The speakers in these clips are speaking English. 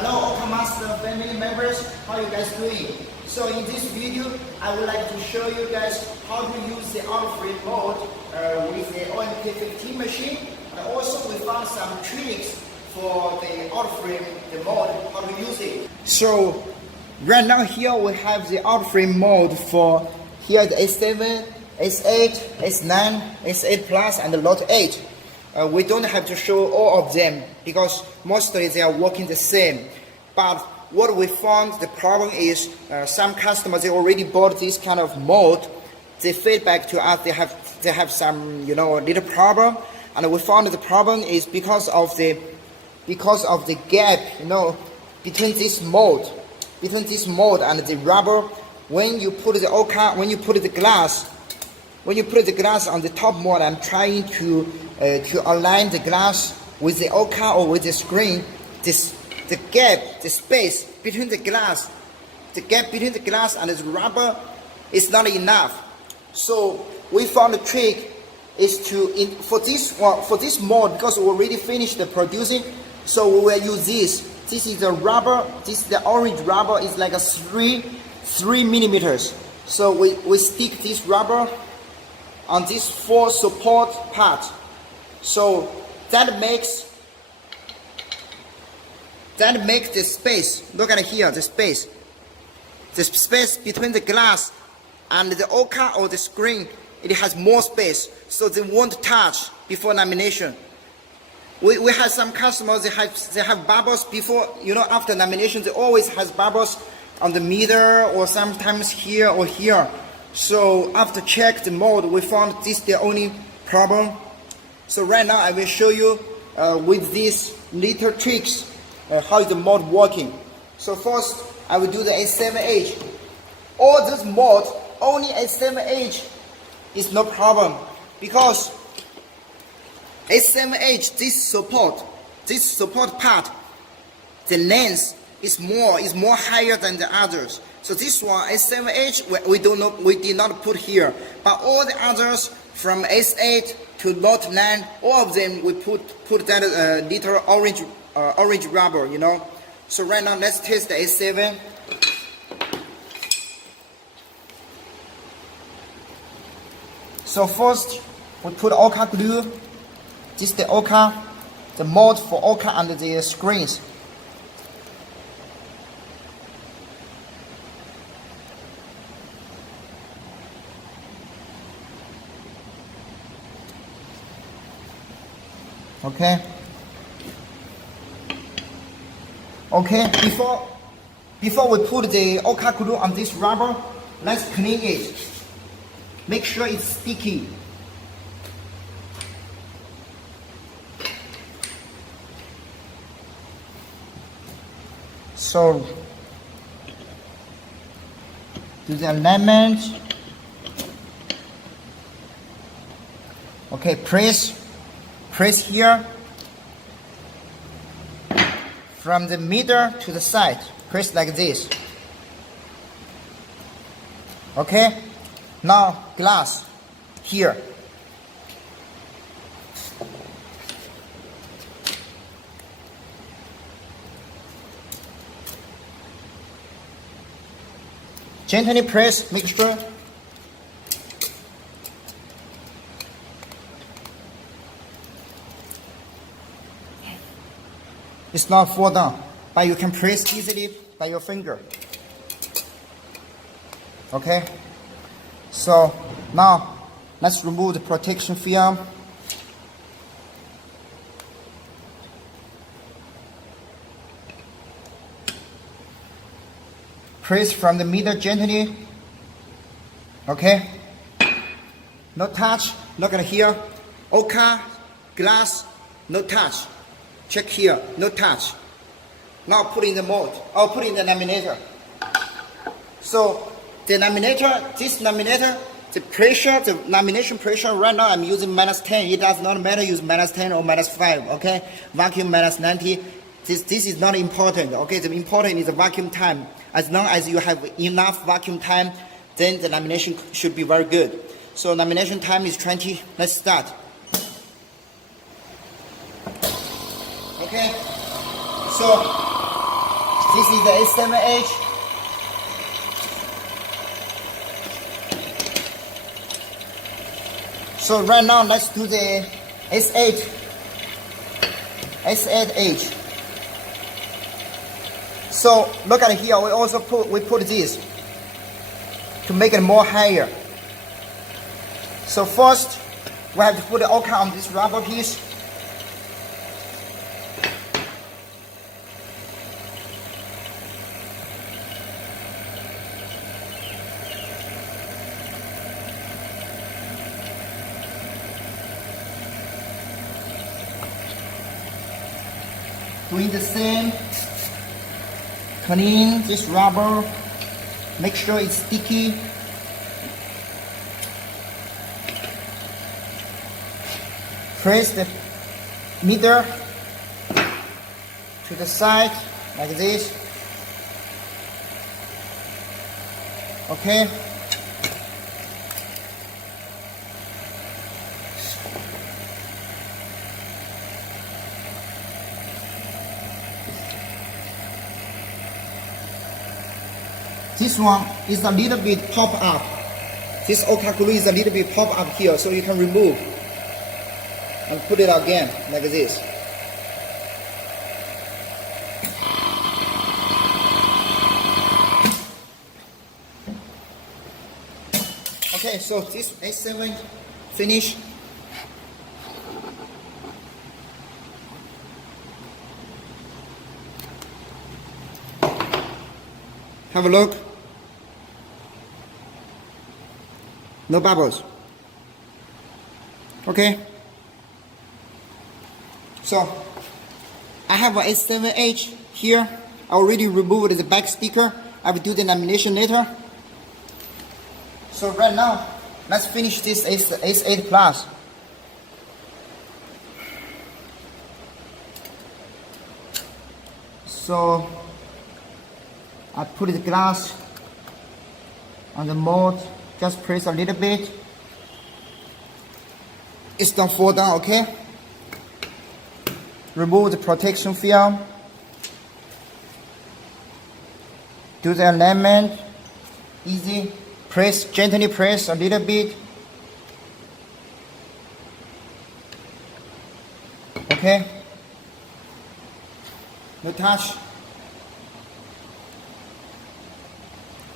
Hello OCA Master family members, how you guys doing? So in this video, I would like to show you guys how to use the auto-frame mode with the OMK15 machine. And also we found some tricks for the auto-frame, the mode, how to use it. So right now here we have the auto-frame mode for here the S7, S8, S9, S8 Plus and the Lot 8. We don't have to show all of them because mostly they are working the same. But what we found the problem is some customers, they already bought this kind of mode. They feedback to us they have some little problem, and we found the problem is because of the gap between this mode and the rubber. When you put the OCA, when you put the glass on the top mode, I'm trying to align the glass with the OCA or with the screen. The gap, the space between the glass, the gap between the glass and the rubber is not enough. So we found the trick is for this mode, because we already finished the producing, so we will use this. This is the rubber. This is the orange rubber. It's like a 3 millimeters. So we stick this rubber on this 4 support part. So that makes the space. Look at here, the space between the glass and the OCA or the screen. It has more space, so they won't touch before lamination. We have some customers, they have bubbles before, after lamination. They always has bubbles on the middle or sometimes here or here. So after check the mode, we found this the only problem. So right now I will show you with these little tricks how is the mode working. So first I will do the S7H. All this mode, only S7H is no problem, because S7H, this support part, the length is more higher than the others. So this one S7H we did not put here, but all the others from S8 to Lot 9, all of them we put that little orange rubber, So right now let's test the S7. So first we put OCA glue. This is the OCA, the mold for OCA under the screens. Okay, before we put the OCA glue on this rubber, let's clean it. Make sure it's sticky. So do the alignment. Okay, press here from the middle to the side. Press like this. Okay, now glass here. Gently press, make sure. It's not fall down, but you can press easily by your finger. Okay, so now let's remove the protection film. Press from the middle gently. Okay, no touch. Look at here, OCA glass, no touch. Check here, no touch. Now put in the mold, or put in the laminator. So the laminator, this laminator, the pressure, the lamination pressure, right now I'm using -10. It does not matter use -10 or -5, okay? Vacuum -90, this is not important, okay? The important is the vacuum time. As long as you have enough vacuum time, then the lamination should be very good. So lamination time is 20, let's start. Okay, so This is the S7H. So right now let's do the S8H. So look at here, we put this to make it more higher. So first we have to put the OCA on this rubber piece. Doing the same, clean this rubber, make sure it's sticky. Press the meter to the side like this. Okay. This one is a little bit pop up. This OCA glue is a little bit pop up here, so you can remove and put it again like this. Okay, so this S7 finish. Have a look. No bubbles. Okay. So I have a S7H here. I already removed the back sticker. I will do the lamination later. So right now, let's finish this S8 Plus. So I put the glass on the mold, just press a little bit. It don't fall down, okay? Remove the protection film. Do the alignment, easy. Press, gently press a little bit. Okay? No touch.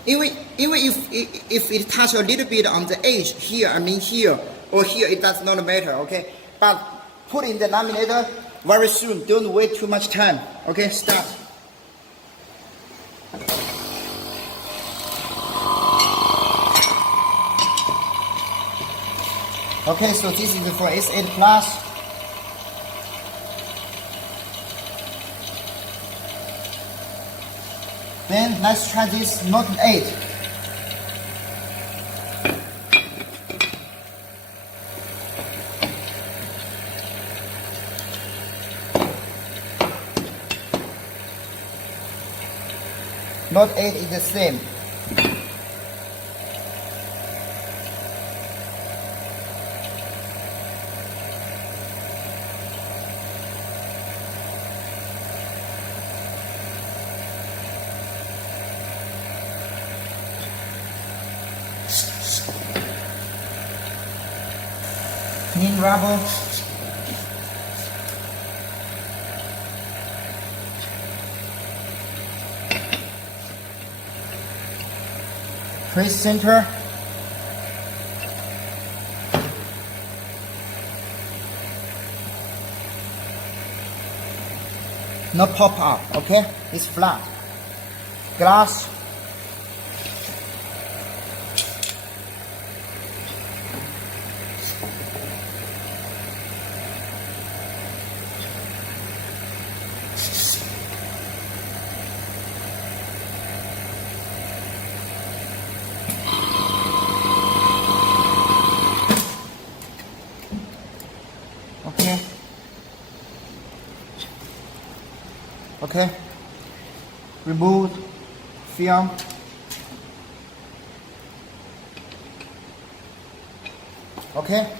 Even if it touch a little bit on the edge here, I mean here or here, it does not matter, okay? But put in the laminator very soon. Don't wait too much time. Okay, start. Okay, so this is for S8 Plus. Then let's try this Note 8. Note 8 is the same. Clean rubber. Press center. Not pop up, okay? It's flat. Glass. Okay, remove film. Okay,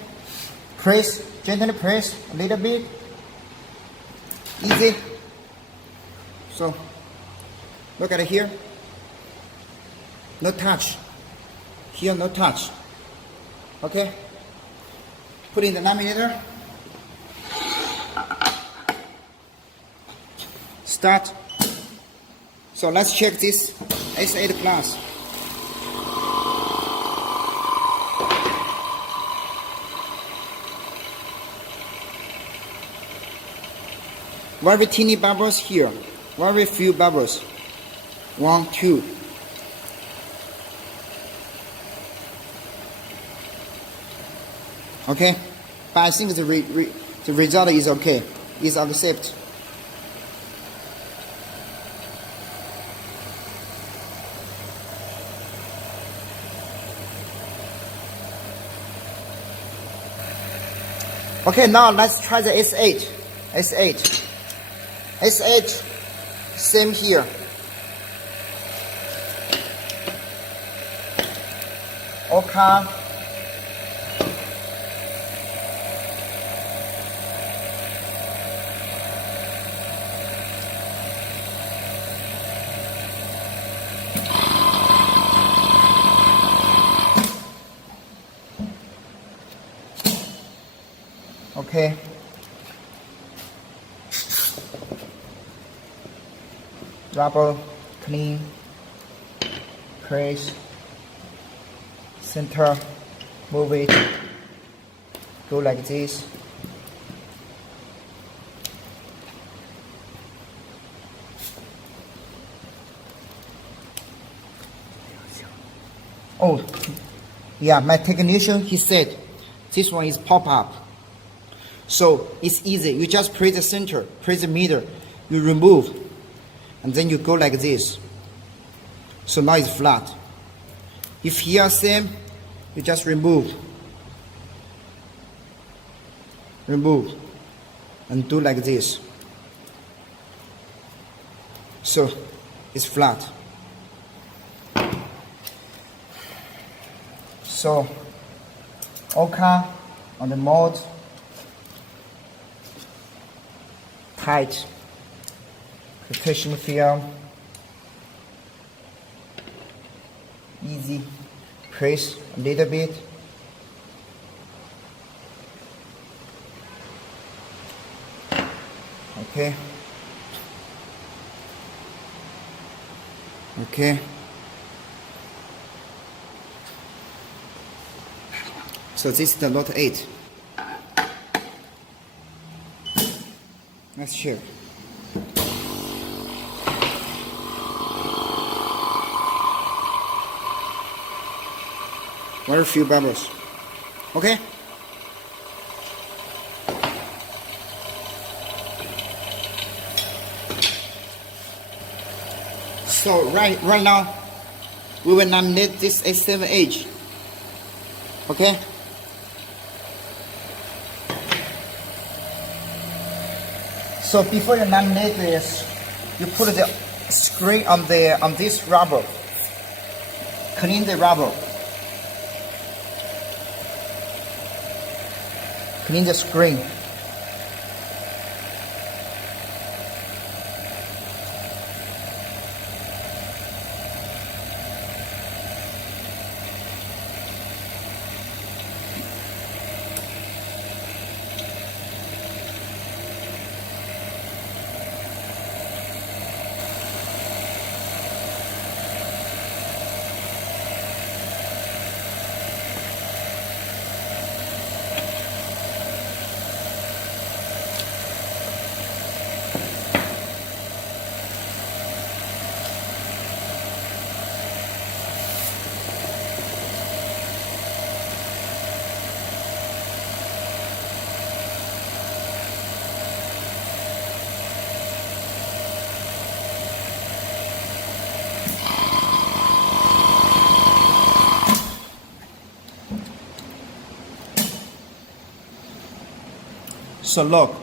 press, gently press a little bit. Easy. So Look at it here. No touch. Here, no touch. Okay? Put in the laminator. Start. So let's check this S8 Plus. Very teeny bubbles here. Very few bubbles. 1, 2. Okay, but I think the result is okay. It's accepted. Okay, now let's try the S8. S8, same here. OCA. Okay. Rubber, clean, press, center, move it, go like this. Oh, yeah, my technician, he said, this one is pop-up. So it's easy. You just press the center, press the middle, you remove, and then you go like this. So now it's flat. If here same, you just remove, and do like this. So it's flat. So OCA on the mold. Tight protection film, easy, press a little bit, okay, so this is the Note 8. Let's check. Very few bubbles. Okay? So right now we will laminate this S7 edge. Okay? So before you laminate this, you put the screen on this rubber. Clean the rubber. Clean the screen. So look,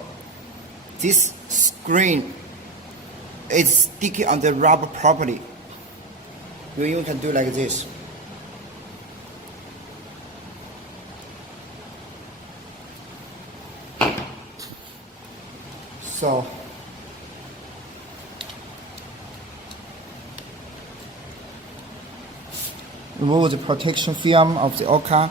this screen is sticky on the rubber properly. You even can do like this. So remove the protection film of the OCA.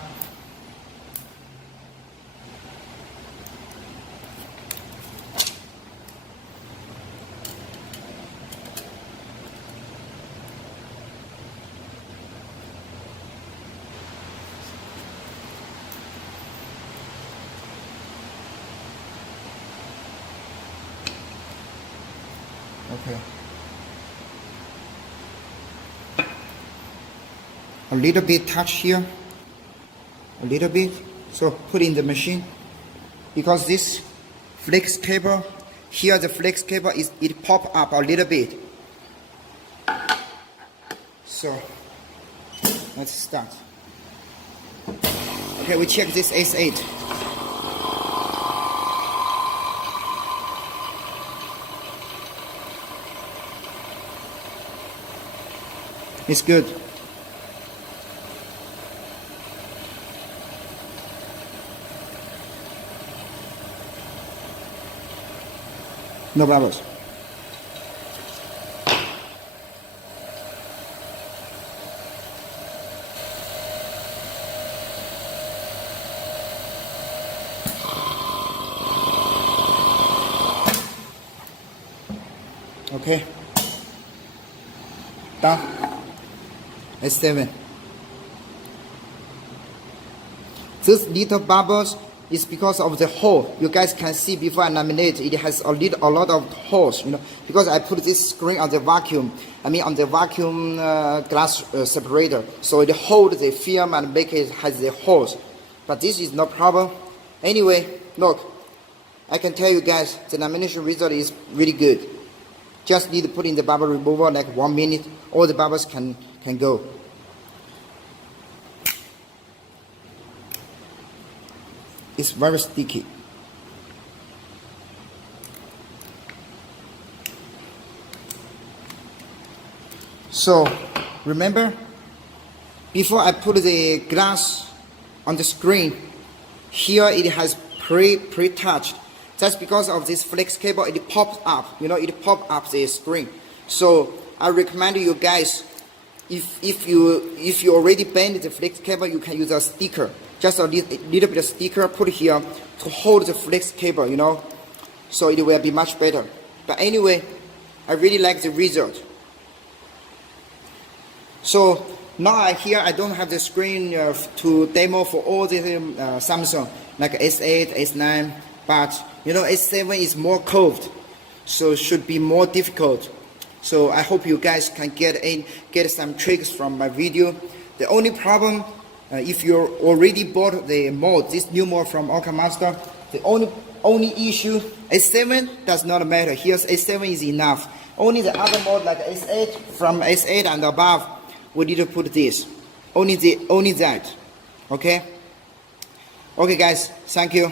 Okay. A little bit touch here, a little bit, so put in the machine. Because this flex cable, here the flex cable it pop up a little bit. So let's start. Okay, we check this S8. It's good. No bubbles. Okay. Done. S7. These little bubbles is because of the hole. You guys can see before I laminate, it has a lot of holes, you know, because I put this screen on the vacuum. On the vacuum glass separator, so it holds the film and make it has the holes. But this is no problem. Anyway, look, I can tell you guys, the lamination result is really good. Just need to put in the bubble remover like 1 minute, all the bubbles can go. It's very sticky. So remember, before I put the glass on the screen, here it has pre-touched. That's because of this flex cable, it pops up, you know, it pops up the screen. So I recommend you guys, if you already bend the flex cable, you can use a sticker. Just a little bit of sticker, put here to hold the flex cable, you know, so it will be much better. But anyway, I really like the result. So now here I don't have the screen to demo for all the Samsung, like S8, S9, but you know, S7 is more curved, so it should be more difficult. So I hope you guys can get some tricks from my video. The only problem, if you already bought the mold, this new mold from OCA Master, the only issue, S7 does not matter. Here's S7 is enough. Only the other mold like S8, from S8 and above, we need to put this. Only that. Okay? Okay guys, thank you.